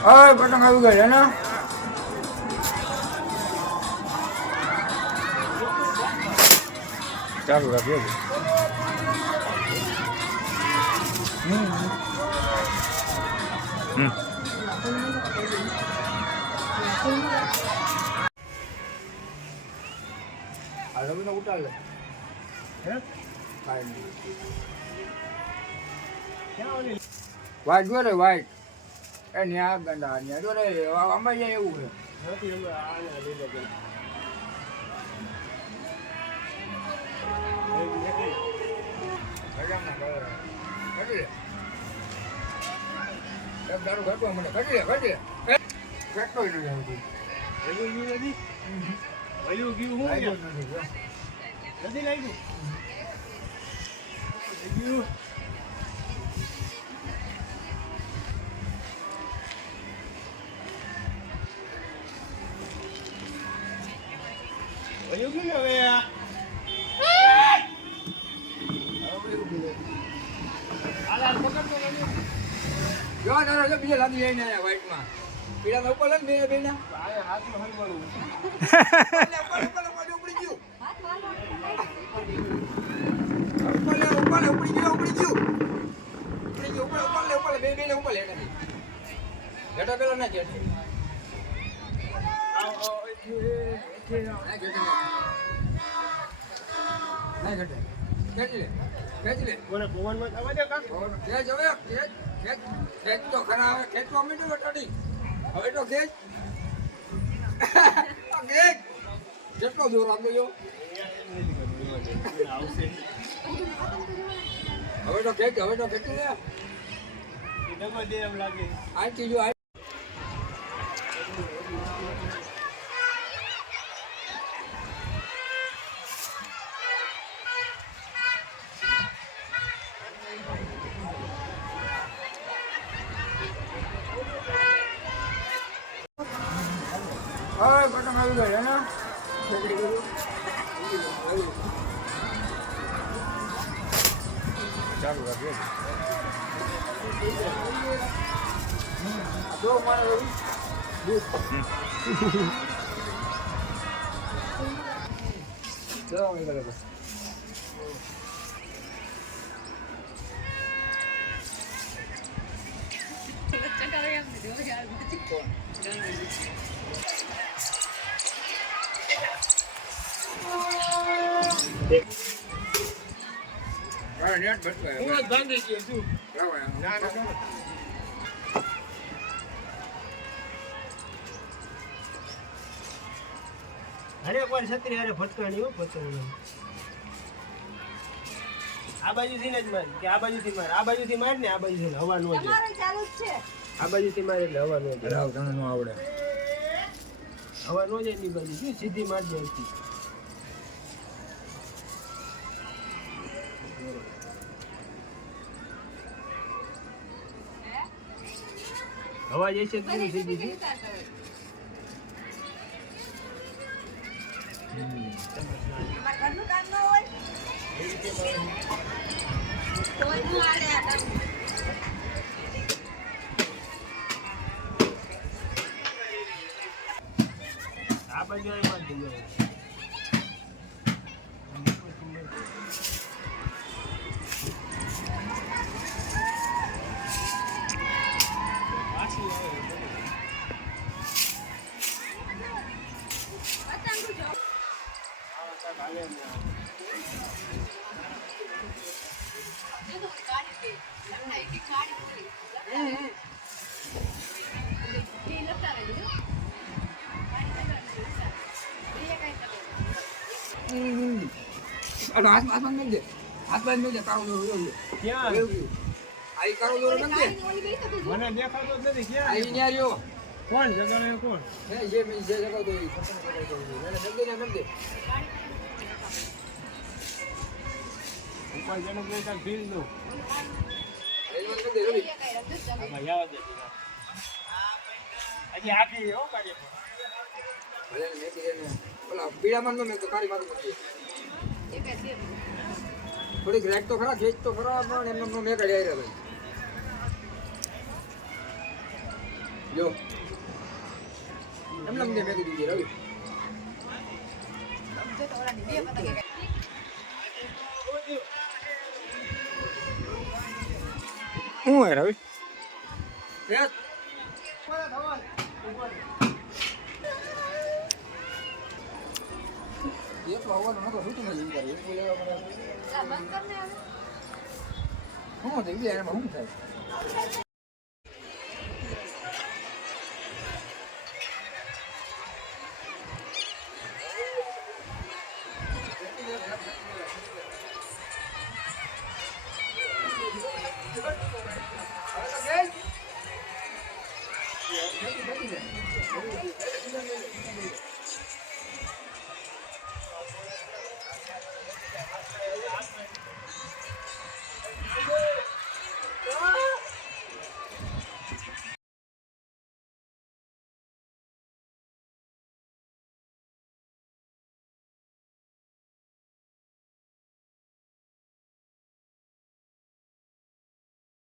અરે પતંગ આવી ગઈ ને ચાલુ રાખજો આ રવિને ઉતાર લે હે કાઈ નહીં ક્યાં ઓલી વાઈટ જો રે વાઈટ એ ન્યા ગંડા ન્યા જો રે આમાં જાય એવું છે નથી અમે આને લઈ લે એક દારૂ ઘટવા મને ઘટી લે ઘટતો નથી આવતું હજુ નથી હજુ ગયું હું નથી લાગ્યું હજુ ગયું હવે જો તારો બીજા લાદી જઈને આયા વાઈટમાં પીડા ઉપર લે બે બેના હાથમાં હલવાનું ઉપડી ગયું હાથ મારવા ઉપડી ગયું ઉપર બે બેને ઉપર લે બેટા પેલા ના જેટ ખેંચ લે બોલે પવનમાં આવા દે કાક ખેંચ હવે ખેંચ તો ખરા હવે ખેંચવા માંડ્યો ટડી હવે તો ખેંચ જેટલો જોર આપજો જો હવે તો ખેંચી લે ડબલ દે એમ લાગે આ ચીજો હા પતંગ આવી ગઈ ને ચાલુ રાખજો જો મારે નેટ ભટકાય હું ભાંગી ગયો છું ના અરે કોઈ છત્રી અરે ભટકાણી હો પતંગ આ બાજુથી ને જ માર કે આ બાજુથી માર આ બાજુથી માર ને આ બાજુથી હવા નો જાય તમારે ચાલુ જ છે આ બાજુથી માર એટલે હવા નો જાય રાવ તને નો આવડે હવા નો જાય ની બાજુ શું સીધી માર જાય છે હવા જैसे સીધી સીધી તમાર ઘરનું કામ ન હોય કોઈ નું આલે આ બાજુ માં દીયો હાથ બાંધ દે કાળો દોરો ક્યાં આઈ કાળો દોરો નથી મને દેખાતો જ નથી ક્યાં આઈ ન્યા રહ્યો કોણ જગાડે કોણ હે જે જગાડતો ઈ પસંદ કરતો મને જલ્દી ના મત દે ઉપર જનો પ્લેસ આ ફીલ દો એલવન કરી દે રવિ આમાં યાદ દે હજી આખી હો કાઢે ભલે મે કીધે ઓલા પીડામાં મે તો કારી મારું નથી એક છે થોડી ગ્રેક તો ખરા ખેંચ તો ખરા પણ એમનો મે કાઢી આવ્યા જો એમ લમને મેં કીધું રવિ હું હે રવિ યસ ये तो आवाज ना तो रुक नहीं कर ये बोले हमारा बंद करने आ हां देख ले यार हम था